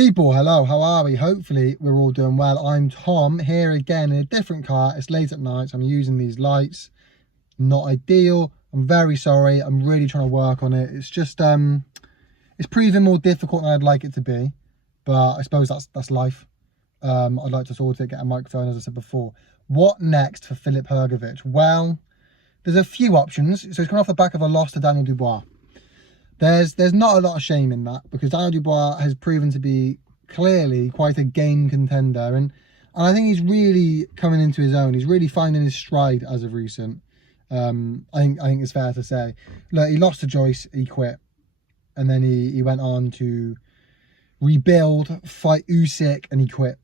People, hello, how are we? Hopefully we're all doing well. I'm Tom, here again in a different car. It's late at night, so I'm using these lights. Not ideal. I'm very sorry. I'm really trying to work on it. It's just it's proving more difficult than I'd like it to be, but I suppose that's life. I'd like to sort it, get a microphone, as I said before. What next for Filip Hrgovic? Well, there's a few options. So he's coming off the back of a loss to Daniel Dubois. There's not a lot of shame in that, because Daniel Dubois has proven to be clearly quite a game contender, and I think he's really coming into his own. He's really finding his stride as of recent. I think it's fair to say. Look, he lost to Joyce, he quit, and then he went on to rebuild, fight Usyk, and he quit.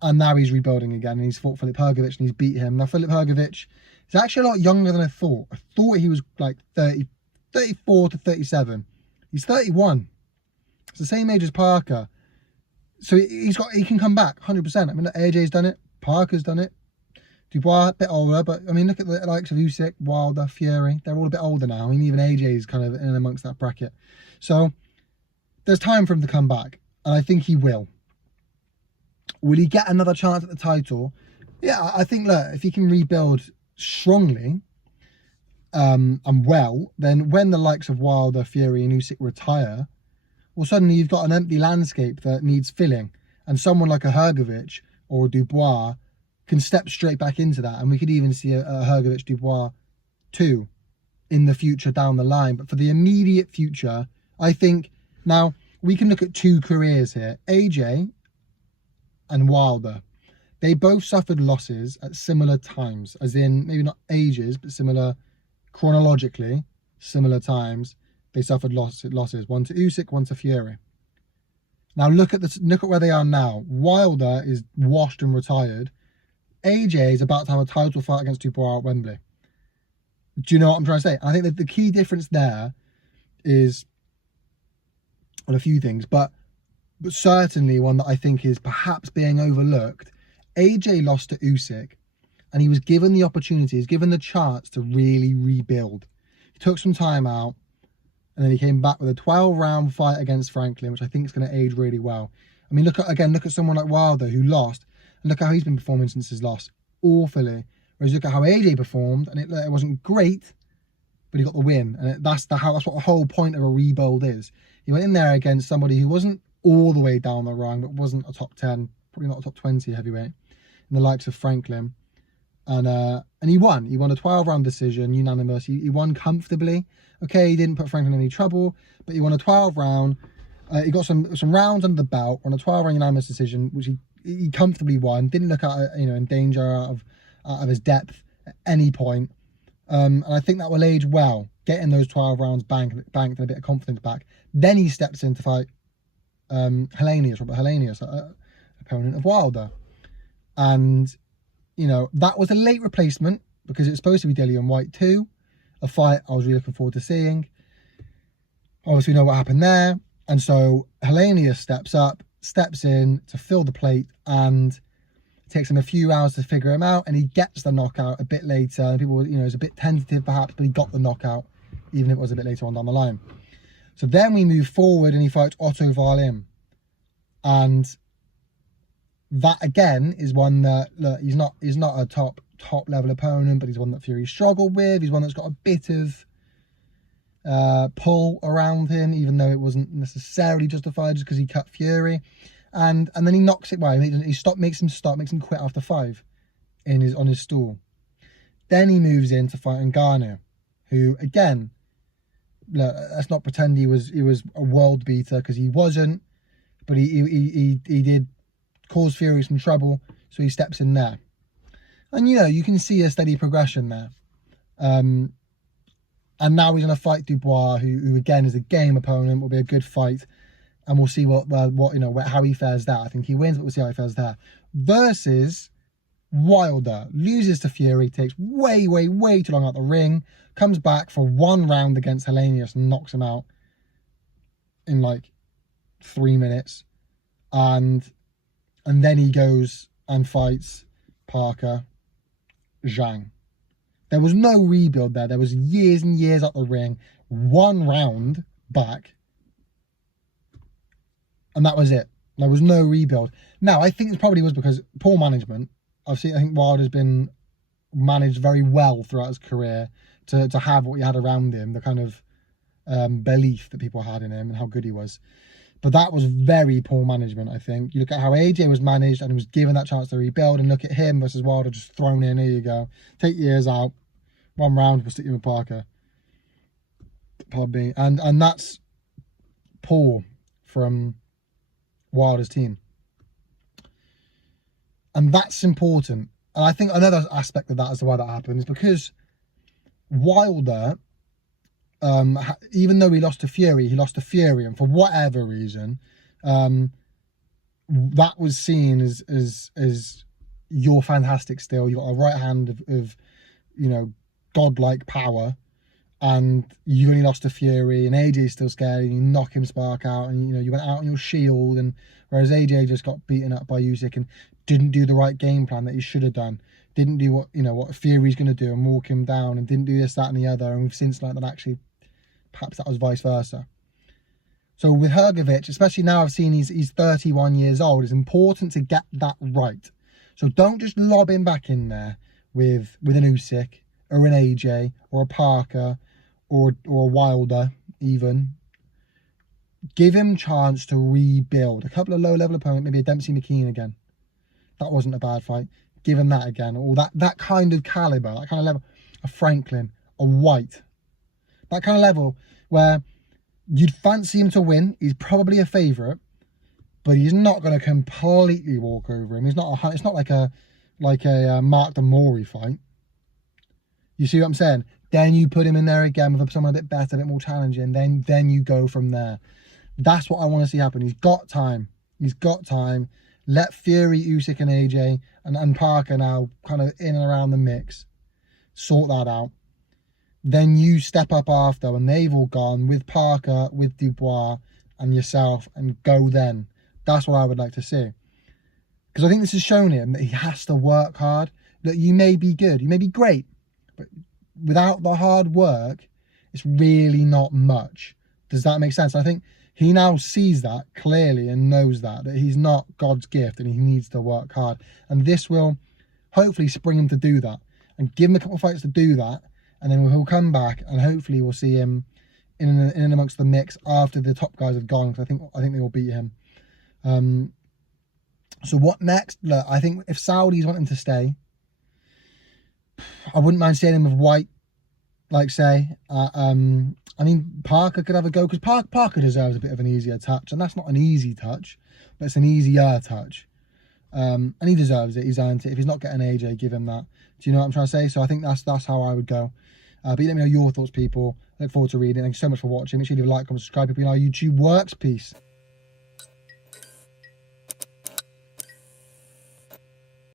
And now he's rebuilding again, and he's fought Filip Hrgovic and he's beat him. Now Filip Hrgovic is actually a lot younger than I thought. I thought he was like 34 to 37. He's 31. It's the same age as Parker. So he can come back 100%. I mean, AJ's done it. Parker's done it. Dubois, a bit older, but I mean, look at the likes of Usyk, Wilder, Fury. They're all a bit older now. I mean, even AJ's kind of in amongst that bracket. So there's time for him to come back, and I think he will. Will he get another chance at the title? Yeah, I think, look, if he can rebuild strongly and well, then when the likes of Wilder, Fury and Usyk retire, well, suddenly you've got an empty landscape that needs filling, and someone like a Hrgovic or a Dubois can step straight back into that, and we could even see a Hrgovic Dubois 2 in the future down the line. But for the immediate future, I think now we can look at two careers here. AJ and Wilder, they both suffered losses at similar times, as in maybe not ages, but similar chronologically, similar times. They suffered losses, one to Usyk, one to Fury. Now look at where they are now. Wilder is washed and retired. AJ is about to have a title fight against Dubois at Wembley. Do you know what I'm trying to say? I think that the key difference there is, well, a few things, but certainly one that I think is perhaps being overlooked. AJ lost to Usyk, and he was given the opportunity, he's given the chance to really rebuild. He took some time out, and then he came back with a 12-round fight against Franklin, which I think is going to age really well. I mean, look at someone like Wilder, who lost, and look how he's been performing since his loss, awfully. Whereas look at how AJ performed, and it wasn't great, but he got the win, and that's what the whole point of a rebuild is. He went in there against somebody who wasn't all the way down the rung, but wasn't a top 10, probably not a top 20 heavyweight, in the likes of Franklin. And he won. He won a 12-round decision, unanimous. He won comfortably. Okay, he didn't put Franklin in any trouble, but he won a 12-round. He got some rounds under the belt on a 12-round unanimous decision, which he comfortably won. Didn't look at in danger out of his depth at any point. And I think that will age well, getting those 12 rounds banked and a bit of confidence back. Then he steps in to fight Robert Helenius, opponent of Wilder. And, that was a late replacement, because it's supposed to be Dillian White 2, a fight I was really looking forward to seeing. Obviously, we know what happened there. And so Helenius steps in to fill the plate, and it takes him a few hours to figure him out, and he gets the knockout a bit later. And people, it's a bit tentative perhaps, but he got the knockout, even if it was a bit later on down the line. So then we move forward, and he fights Otto Wallin. And that again is one that, look, he's not a top level opponent, but he's one that Fury struggled with. He's one that's got a bit of pull around him, even though it wasn't necessarily justified just because he cut Fury. And then he knocks it away. Makes him quit after 5 on his stool. Then he moves in to fight Ngannou, who again, look, let's not pretend he was a world beater, because he wasn't, but he did cause Fury some trouble, so he steps in there. And you can see a steady progression there. And now he's going to fight Dubois, who again is a game opponent, will be a good fight, and we'll see how he fares there. I think he wins, but we'll see how he fares there. Versus Wilder, loses to Fury, takes way too long out the ring, comes back for 1 round against Helenius and knocks him out in like 3 minutes, and then he goes and fights Parker Zhang. There was no rebuild there. There was years and years out the ring, 1 round back, And that was it. There was no rebuild. Now, I think it probably was because poor management. I think Wilder's been managed very well throughout his career to have what he had around him, the kind of belief that people had in him and how good he was. But that was very poor management, I think. You look at how AJ was managed and he was given that chance to rebuild, and look at him versus Wilder just thrown in, here you go. Take years out. 1 round, we'll stick you with Parker. Pardon me. And that's poor from Wilder's team. And that's important. And I think another aspect of that as to why that happened is because Wilder, even though he lost to Fury, and for whatever reason, that was seen as you're fantastic still. You've got a right hand of you know, godlike power, and you only lost to Fury, and AJ's still scared, and you knock him spark out, and you know, you went out on your shield, and whereas AJ just got beaten up by Usyk and didn't do the right game plan that he should have done, didn't do what Fury's going to do and walk him down, and didn't do this, that, and the other, and we've since learned that actually perhaps that was vice versa. So with Hrgovic, especially now I've seen he's 31 years old, it's important to get that right. So don't just lob him back in there with an Usyk or an AJ or a Parker or a Wilder even. Give him chance to rebuild. A couple of low-level opponents, maybe a Dempsey McKean again. That wasn't a bad fight. Give him that again. Or that kind of caliber, that kind of level. A Franklin, a White. That kind of level where you'd fancy him to win. He's probably a favourite, but he's not going to completely walk over him. It's not like a Mark the Mori fight. You see what I'm saying? Then you put him in there again with someone a bit better, a bit more challenging. Then you go from there. That's what I want to see happen. He's got time. He's got time. Let Fury, Usyk and AJ and Parker now kind of in and around the mix. Sort that out. Then you step up after when they've all gone with Parker, with Dubois and yourself, and go then. That's what I would like to see. Because I think this has shown him that he has to work hard. That you may be good, you may be great, but without the hard work, it's really not much. Does that make sense? I think he now sees that clearly and knows that he's not God's gift and he needs to work hard. And this will hopefully spring him to do that and give him a couple of fights to do that. And then he'll come back and hopefully we'll see him in and amongst the mix after the top guys have gone. Because I think they will beat him. So what next? Look, I think if Saudis want him to stay, I wouldn't mind seeing him with White, like say. I mean, Parker could have a go because Parker deserves a bit of an easier touch, and that's not an easy touch, but it's an easier touch. And he deserves it. He's earned it. If he's not getting AJ, give him that. Do you know what I'm trying to say? So I think that's how I would go. But let me know your thoughts, people. I look forward to reading. Thank you so much for watching. Make sure you leave a like, comment, subscribe. People know how YouTube works. Peace.